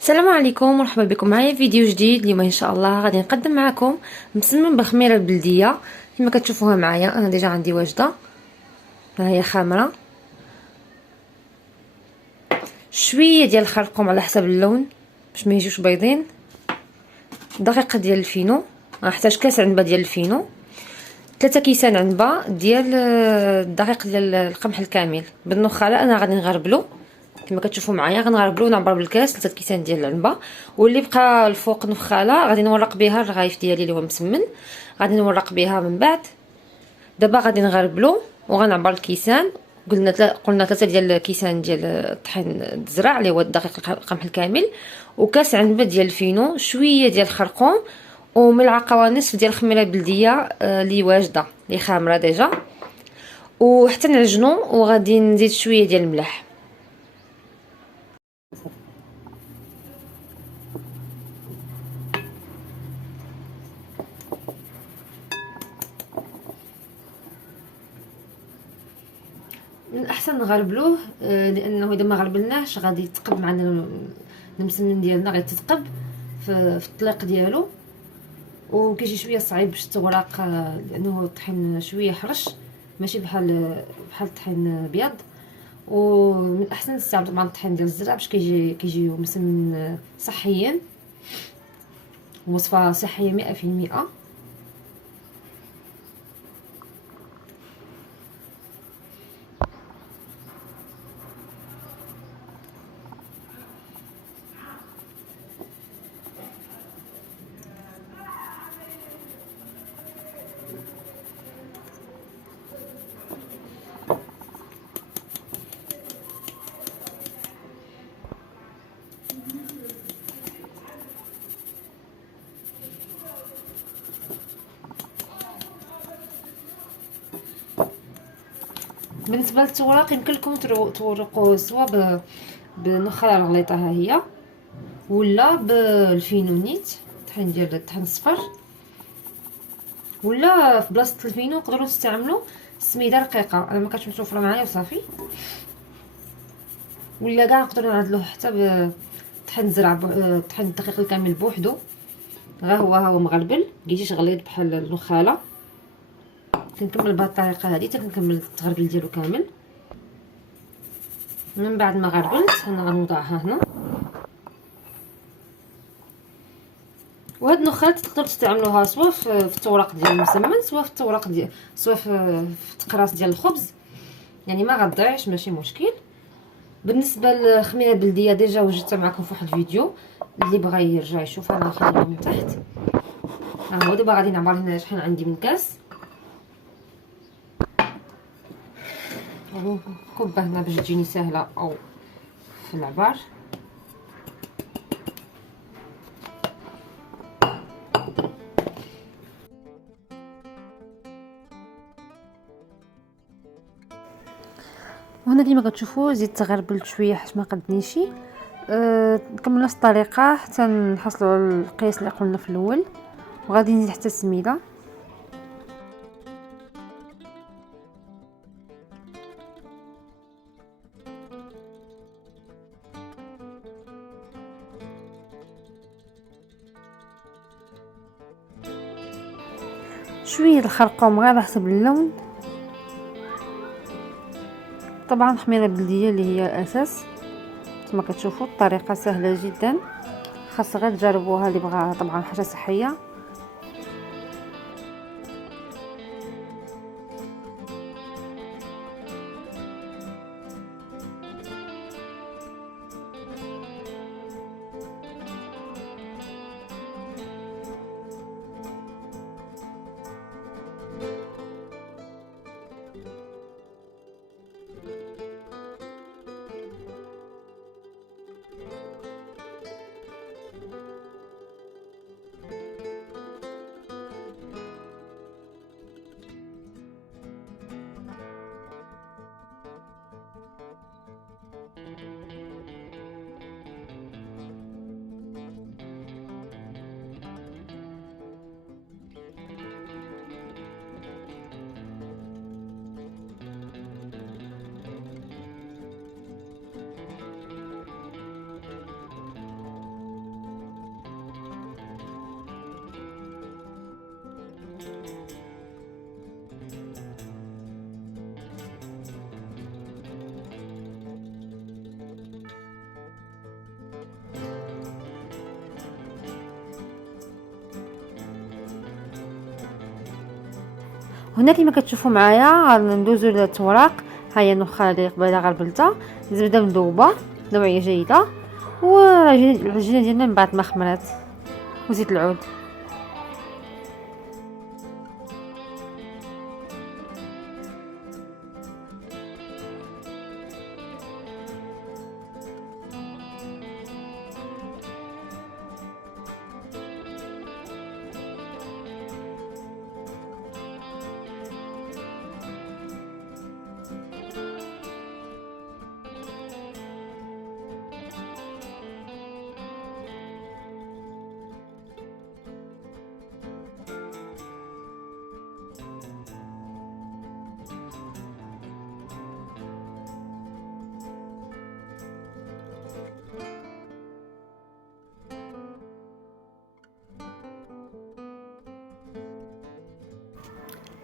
السلام عليكم، مرحبا بكم معايا فيديو جديد. اليوم ان شاء الله غادي نقدم معكم مسمن بالخميره البلديه كما كتشوفوها معايا. انا ديجا عندي واجده، ها هي خامره، شويه ديال الخرقوم على حسب اللون باش ما يجيوش بيضين، دقيقه ديال الفينو، غنحتاج كاس عنبه ديال الفينو، 3 كيسان عنبه ديال الدقيق ديال القمح الكامل بالنخاله. انا غادي نغربلو كما كتشوفوا معايا، غنغربلو ونعبر بالكاس 3 كيسان ديال العنبه، واللي بقى الفوق نخاله غادي نورق بها الرغايف ديالي اللي هو مسمن، غادي نورق بها من بعد. دابا غادي نغربلو وغنعبر الكيسان، قلنا 3 ديال الكيسان ديال الطحين الزرع اللي هو الدقيق القمح الكامل، وكاس عنبه ديال الفينو، شويه ديال الخرقوم، وملعقه ونصف ديال الخميره البلديه اللي واجده اللي خامره ديجا، وحتى نعجنو. وغادي نزيد شويه ديال الملح. من الاحسن نغربلوه لانه اذا ما غربلناهش غادي يتقب معنا المسمن ديالنا، غادي تتقب في الطليق ديالو، وكيجي شويه صعيب باش تورق لانه الطحين شويه حرش، ماشي بحال الطحين ابيض. ومن الاحسن نستعمل طبعا الطحين ديال الزرع باش كيجيو مسمن صحيا، وصفه صحيه 100%. بالنسبه للتوراق يمكن لكم تورقوا سواء بالنخاله الغليظه ها هي، ولا بالفينونيت طحين ديال الطحين الصفر، ولا في بلاصه الفينو تقدروا تستعملوا سميده رقيقه. انا ما كانتش متوفره معايا وصافي، ولا كاع نقدروا نعدلوه حتى بطحين الزرع، طحين الدقيق الكامل بوحدو، غا هو مغربل كيجيش غليظ بحال النخاله. كنكمل بهذه الطريقه هذه حتى كنكمل التغربل ديالو كامل. من بعد ما غربلت انا غنوضعها هنا. وهاد النخالات تقدروا تستعملوها سواء في التوراق ديال المسمن، سواء في التوراق ديال سواء في التقراص ديال الخبز، يعني ما غتضيعش، ماشي مشكل. بالنسبه للخميره البلديه ديجا وجدتها معكم في واحد الفيديو، اللي بغى يرجع يشوف انا نخليها من تحت. ها هو دابا غادي نعبر هنا شحال عندي من كاس، كبه هنا باش تجيني سهله او في العبار. وهنا كما كتشوفوا زيدت غربلت شويه حيت ما قدنيشي. نكمل نفس الطريقه حتى نحصلوا على القياس اللي قلنا في الاول، وغادي نزيد حتى السميده. شويه الخرقوم غير على حسب اللون. طبعا خميره بلديه اللي هي الاساس. كما كتشوفوا الطريقه سهله جدا، خاص غير تجربوها اللي بغى طبعا حاجه صحيه. هنا كما كتشوفوا معايا غندوزو للتوراق. ها هي النخاله اللي قبيله غربلتها، زبده مذوبه نوعيه جيده، والعجينه ديالنا من بعد ما خمرات، وزيت العود.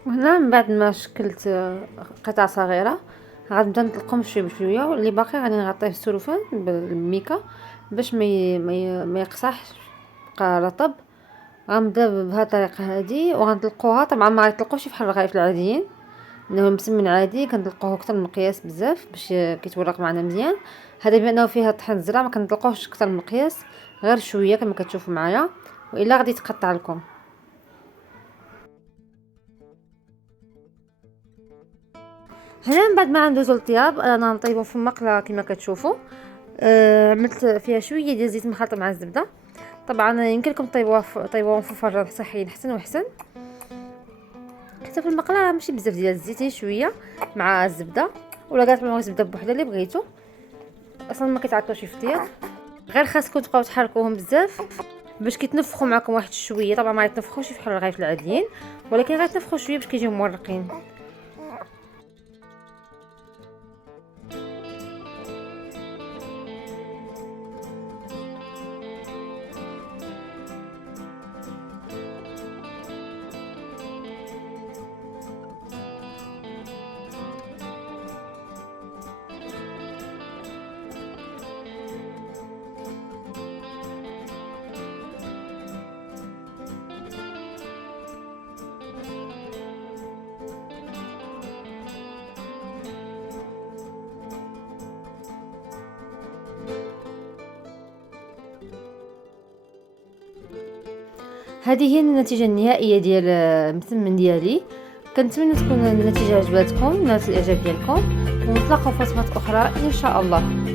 وهنا من بعد ما شكلت قطع صغيره غنبدا نطلقهم شويه بشويه، واللي باقي غادي نغطيه بالسلوفان بالميكا باش ما يقصحش، يبقى رطب. غنبدا بهذه الطريقه هذه وغنطلقوها. طبعا ما غيطلقوش بحال الرغايف العاديين، انه مسمن عادي كنطلقوه اكثر من المقياس بزاف باش كيتورق معنا مزيان. هذا بانه فيها طحين الزرع ما كنطلقوهش اكثر من المقياس، غير شويه كما كتشوفوا معايا، والا غادي يتقطع لكم. هنا من بعد ما ندوزو للطياب انا نطيبهم في المقله كما كتشوفوا. عملت فيها شويه ديال الزيت مخلط مع الزبده. طبعا يمكن لكم طيبوهم في الفران صحيين حسن وحسن. حتى في المقله راه ماشي بزاف ديال الزيت، شويه مع الزبده، ولا كاع تعملوا الزبده بوحدها اللي بغيتو، اصلا ما كيتعطلوش في الطياب. غير خاصكم تبقاو تحركوهم بزاف باش كيتنفخوا معكم واحد شويه. طبعا ما يتنفخوش بحال الرغايف العاديين، ولكن غيتنفخوا شويه باش كيجيو مورقين. هذه هي النتيجه النهائيه ديال المسمن ديالي. كنتمنى تكون النتيجه عجباتكم، نالت الاعجاب ديالكم، ونتلاقاو في وصفات اخرى ان شاء الله.